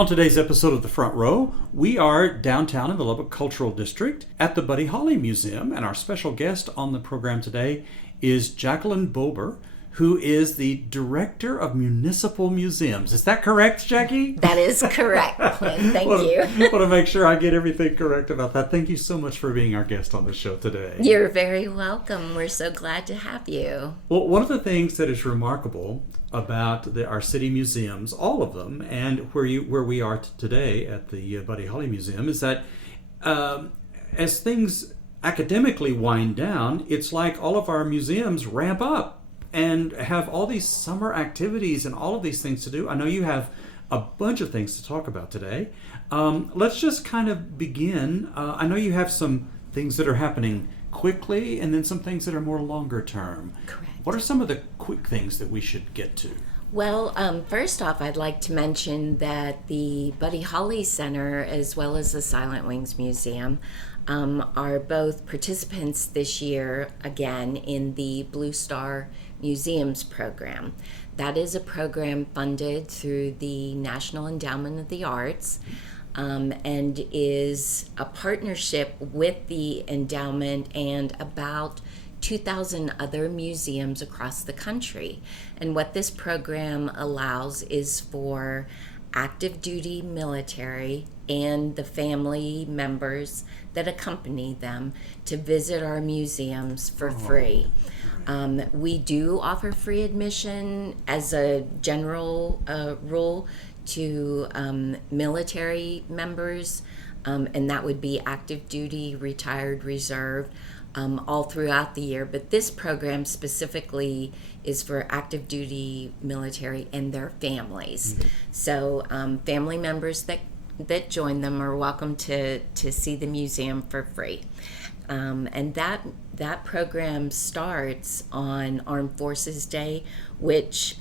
On today's episode of The Front Row, we are downtown in the Lubbock Cultural District at the Buddy Holly Museum, and our special guest on the program today is Jacqueline Bober, who is the Director of Municipal Museums. Is that correct, Jackie? That is correct, Clint. Thank you. I want to make sure I get everything correct about that. Thank you so much for being our guest on the show today. You're very welcome. We're so glad to have you. Well, one of the things that is remarkable about our city museums, all of them, and where we are today at the Buddy Holly Museum, is that as things academically wind down, it's like all of our museums ramp up and have all these summer activities and all of these things to do. I know you have a bunch of things to talk about today. Let's just kind of begin. I know you have some things that are happening quickly and then some things that are more longer term. Correct. What are some of the quick things that we should get to? Well, first off, I'd like to mention that the Buddy Holly Center, as well as the Silent Wings Museum, are both participants this year, again, in the Blue Star Museums program. That is a program funded through the National Endowment of the Arts, and is a partnership with the endowment and about 2,000 other museums across the country. And what this program allows is for active duty military and the family members that accompany them to visit our museums for free. We do offer free admission as a general rule to military members, and that would be active duty, retired, reserve, all throughout the year. But this program specifically is for active duty military and their families. Mm-hmm. So family members that join them are welcome to see the museum for free. And that program starts on Armed Forces Day, which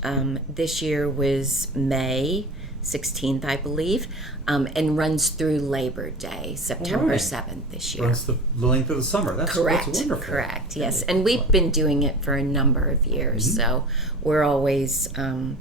this year was May 16th, I believe, and runs through Labor Day, September 7th this year. Runs the length of the summer. That's wonderful. Correct, yes. And we've been doing it for a number of years, so we're always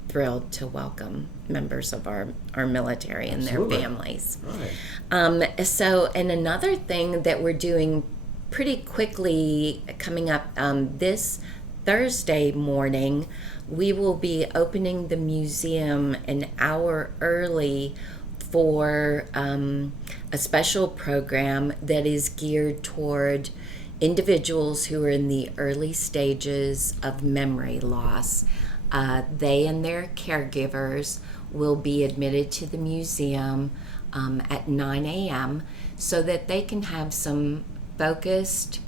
thrilled to welcome members of our military and their families. Right. And another thing that we're doing pretty quickly coming up this Thursday morning, we will be opening the museum an hour early for a special program that is geared toward individuals who are in the early stages of memory loss. They and their caregivers will be admitted to the museum at 9 a.m. so that they can have some focused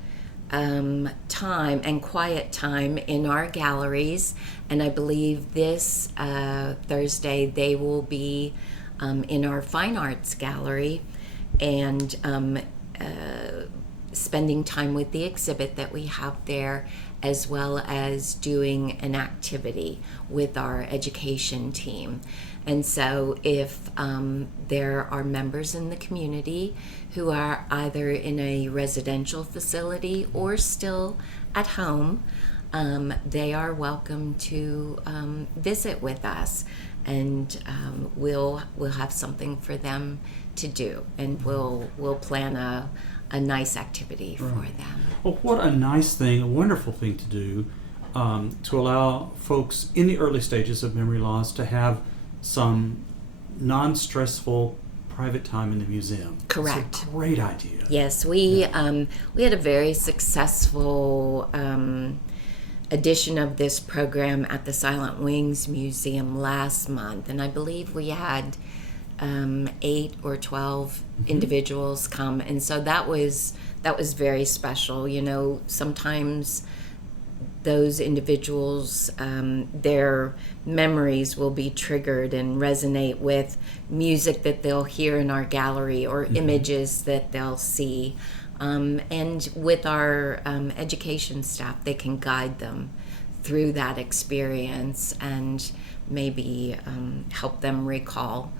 time and quiet time in our galleries. And I believe this Thursday they will be in our fine arts gallery and spending time with the exhibit that we have there, as well as doing an activity with our education team. And so if there are members in the community who are either in a residential facility or still at home, they are welcome to visit with us, and we'll have something for them to do, and we'll plan a nice activity for them. Well, what a nice thing, a wonderful thing to do, to allow folks in the early stages of memory loss to have some non-stressful private time in the museum. Correct. It's a great idea. Yes, we had a very successful edition of this program at the Silent Wings Museum last month, and I believe we had 8 or 12 individuals come, and so that was very special. You know, sometimes those individuals, their memories will be triggered and resonate with music that they'll hear in our gallery or images that they'll see. And with our education staff, they can guide them through that experience and maybe help them recall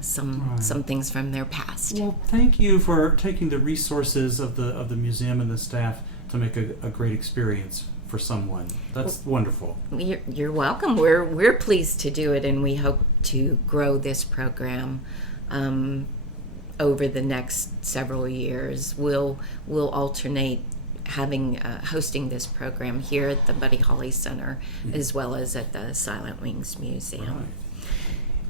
some things from their past. Well, thank you for taking the resources of the museum and the staff to make a great experience for someone. That's wonderful. You're welcome. We're pleased to do it, and we hope to grow this program over the next several years. We'll alternate hosting this program here at the Buddy Holly Center, as well as at the Silent Wings Museum. Right.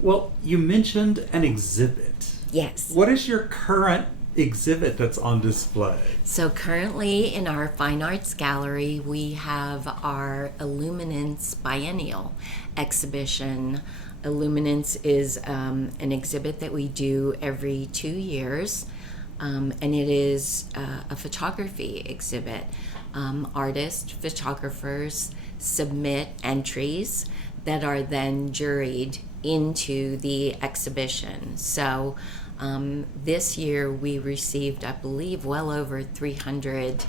Well, you mentioned an exhibit. Yes. What is your current exhibit that's on display? So currently in our Fine Arts Gallery, we have our Illuminance Biennial exhibition. Illuminance is an exhibit that we do every 2 years, and it is a photography exhibit. Artists, photographers submit entries that are then juried into the exhibition. So this year we received, I believe, well over 300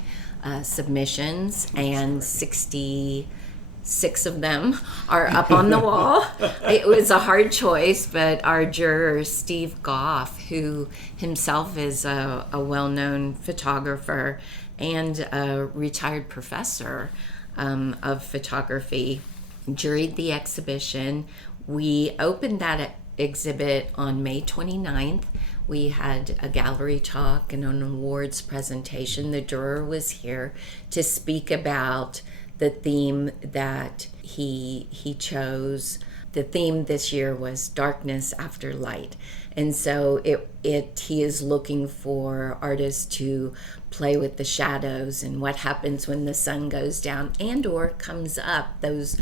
submissions, and 66 of them are up on the wall. It was a hard choice, but our juror, Steve Goff, who himself is a well-known photographer and a retired professor of photography, juried the exhibition. We opened that exhibit on May 29th. We had a gallery talk and an awards presentation. The juror was here to speak about the theme that he chose. The theme this year was darkness after light. And so he is looking for artists to play with the shadows and what happens when the sun goes down and or comes up, those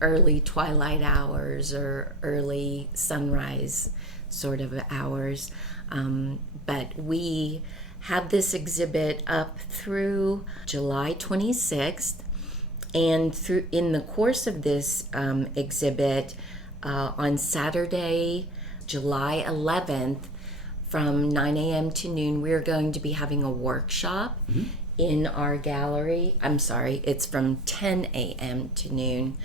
early twilight hours or early sunrise sort of hours. But we have this exhibit up through July 26th, and in the course of this exhibit, on Saturday, July 11th, from 9 a.m. to noon, we're going to be having a workshop in our gallery. I'm sorry, it's from 10 a.m. to noon.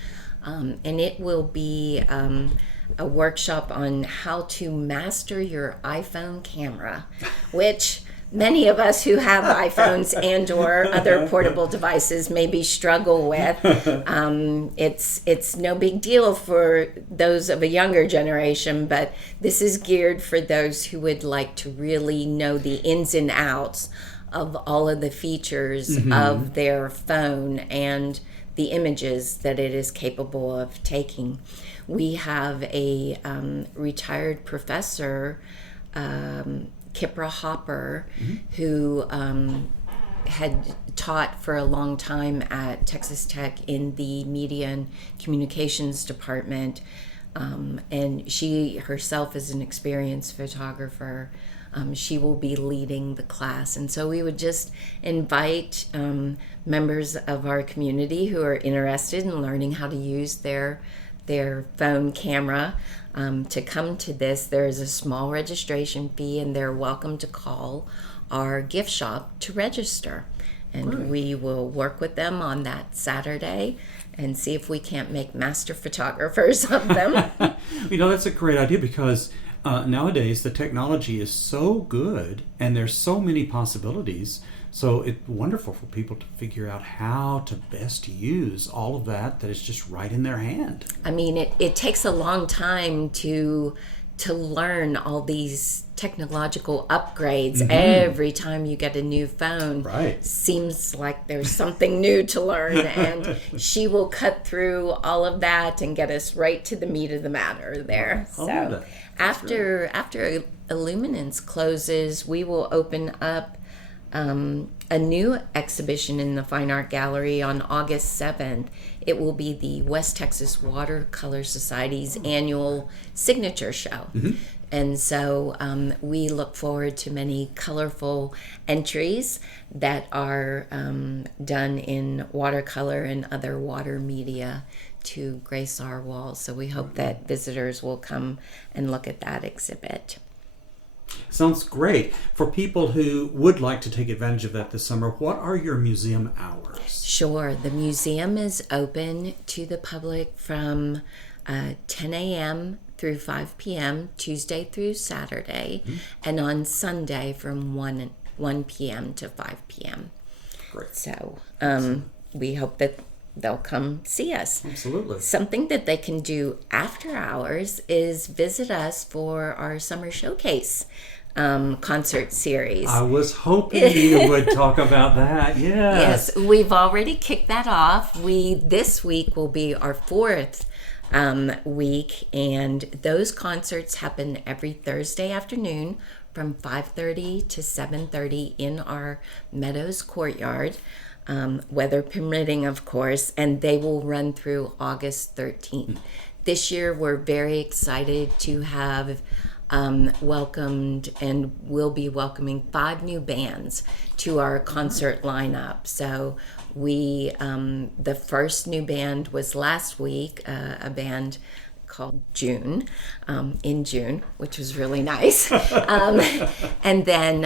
And it will be a workshop on how to master your iPhone camera, which many of us who have iPhones and or other portable devices maybe struggle with. It's no big deal for those of a younger generation, but this is geared for those who would like to really know the ins and outs of all of the features of their phone and the images that it is capable of taking. We have a retired professor, Kipra Hopper, who had taught for a long time at Texas Tech in the Media and Communications Department, and she herself is an experienced photographer. She will be leading the class, and so we would just invite members of our community who are interested in learning how to use their phone camera to come to this. There is a small registration fee, and they're welcome to call our gift shop to register. And we will work with them on that Saturday and see if we can't make master photographers of them. That's a great idea, because nowadays the technology is so good and there's so many possibilities. So it's wonderful for people to figure out how to best use all of that is just right in their hand. I mean, it takes a long time to learn all these technological upgrades. Every time you get a new phone, seems like there's something new to learn, and she will cut through all of that and get us right to the meat of the matter there. So after Illuminance closes, we will open up a new exhibition in the Fine Art Gallery on August 7th. It will be the West Texas Watercolor Society's annual signature show. And so we look forward to many colorful entries that are done in watercolor and other water media to grace our walls. So we hope that visitors will come and look at that exhibit. Sounds great. For people who would like to take advantage of that this summer, what are your museum hours? Sure. The museum is open to the public from 10 a.m. through 5 p.m., Tuesday through Saturday, and on Sunday from 1 p.m. to 5 p.m. Great. So, we hope that they'll come see us. Absolutely. Something that they can do after hours is visit us for our summer showcase concert series. I was hoping you would talk about that. Yes. Yes, we've already kicked that off. This week will be our fourth week, and those concerts happen every Thursday afternoon from 5:30 to 7:30 in our Meadows courtyard, weather permitting, of course, and they will run through August 13th. This year, we're very excited to have welcomed and will be welcoming 5 new bands to our concert lineup. So the first new band was last week, a band called June, in June, which was really nice. And then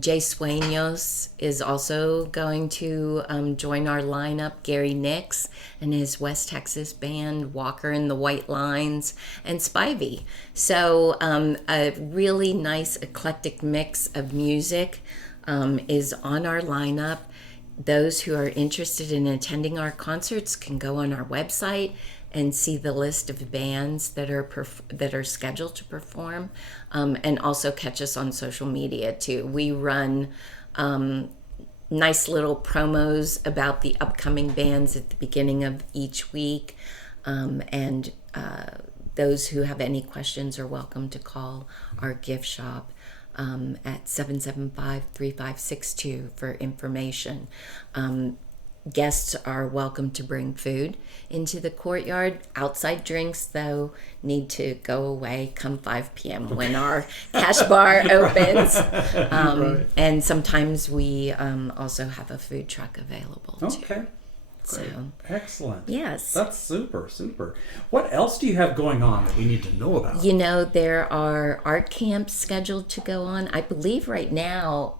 Jay Sueños is also going to join our lineup. Gary Nix and his West Texas band, Walker and the White Lines, and Spivey. So a really nice eclectic mix of music is on our lineup. Those who are interested in attending our concerts can go on our website and see the list of bands that are scheduled to perform, and also catch us on social media too. We run nice little promos about the upcoming bands at the beginning of each week, and those who have any questions are welcome to call our gift shop at 775-3562 for information. Guests are welcome to bring food into the courtyard. Outside drinks, though, need to go away come 5 p.m. when our cash bar opens. Right. And sometimes we also have a food truck available, too. Okay. Great. So, excellent. yes. That's super. What else do you have going on that we need to know about? There are art camps scheduled to go on. I believe right now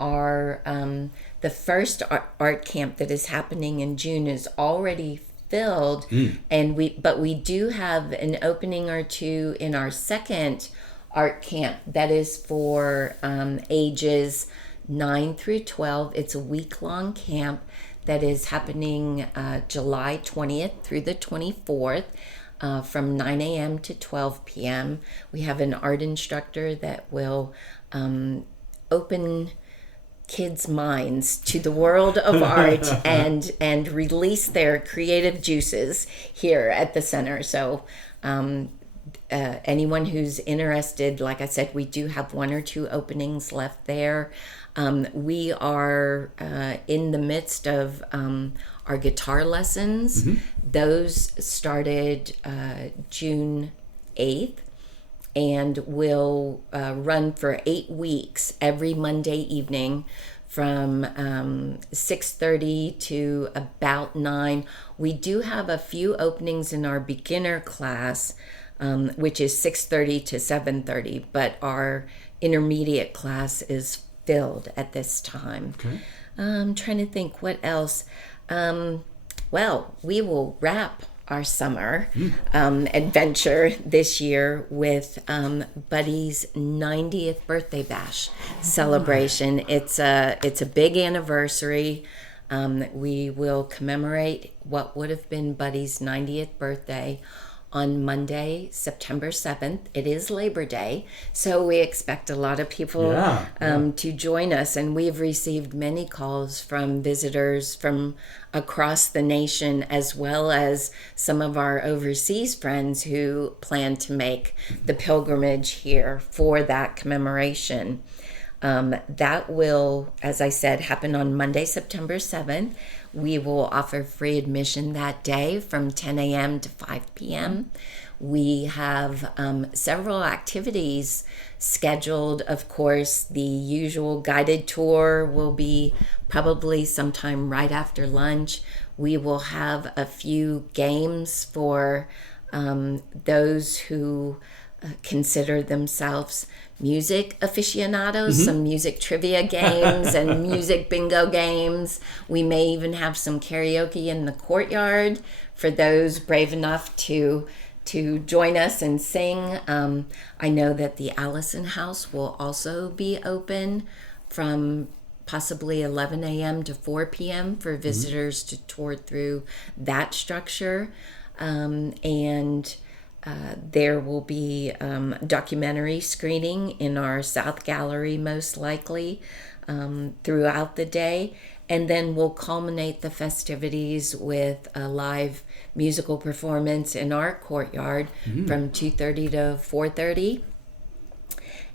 the first art camp that is happening in June is already filled, and we do have an opening or two in our second art camp that is for ages 9 through 12. It's a week-long camp that is happening July 20th through the 24th from 9 a.m. to 12 p.m. We have an art instructor that will open kids' minds to the world of art and release their creative juices here at the center. So anyone who's interested, like I said, we do have 1 or 2 openings left there. We are in the midst of our guitar lessons. Mm-hmm. Those started June 8th and will run for 8 weeks every Monday evening from 6:30 to about 9. We do have a few openings in our beginner class, which is 6:30 to 7:30, but our intermediate class is filled at this time. Okay. I'm trying to think what else. Well, we will wrap our summer adventure this year with Buddy's 90th birthday bash celebration. It's a big anniversary. We will commemorate what would have been Buddy's 90th birthday on Monday, September 7th. It is Labor Day, so we expect a lot of people to join us. And we've received many calls from visitors from across the nation, as well as some of our overseas friends who plan to make the pilgrimage here for that commemoration. That will, as I said, happen on Monday, September 7th. We will offer free admission that day from 10 a.m. to 5 p.m. We have several activities scheduled. Of course, the usual guided tour will be probably sometime right after lunch. We will have a few games for those who consider themselves music aficionados, some music trivia games and music bingo games. We may even have some karaoke in the courtyard for those brave enough to join us and sing. I know that the Allison House will also be open from possibly 11 a.m. to 4 p.m. for visitors to tour through that structure. And there will be documentary screening in our South Gallery, most likely, throughout the day. And then we'll culminate the festivities with a live musical performance in our courtyard from 2:30 to 4:30.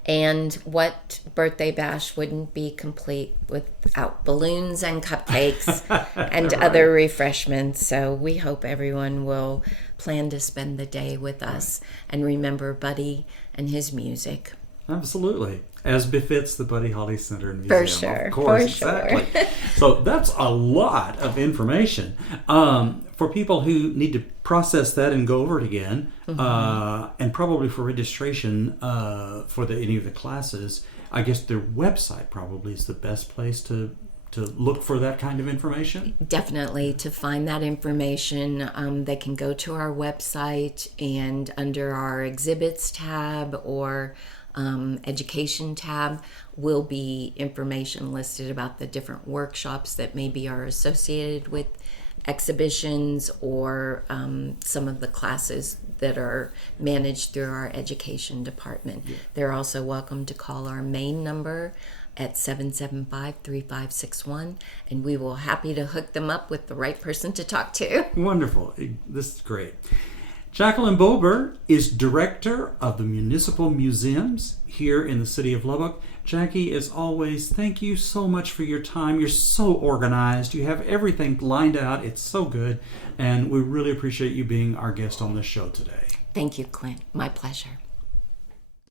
And what birthday bash wouldn't be complete without balloons and cupcakes and other refreshments? So we hope everyone will plan to spend the day with us and remember Buddy and his music. Absolutely. As befits the Buddy Holly Center and Museum. For sure. Of course, For exactly. sure. So that's a lot of information. For people who need to process that and go over it again, and probably for registration for any of the classes, I guess their website probably is the best place to look for that kind of information? Definitely. To find that information, they can go to our website, and under our exhibits tab or education tab will be information listed about the different workshops that maybe are associated with exhibitions or some of the classes that are managed through our education department. Yeah. They're also welcome to call our main number at 775-3561, and we will happy to hook them up with the right person to talk to. Wonderful. This is great. Jacqueline Bober is director of the Municipal Museums here in the city of Lubbock. Jackie, as always, thank you so much for your time. You're so organized. You have everything lined out. It's so good. And we really appreciate you being our guest on this show today. Thank you, Clint. My pleasure.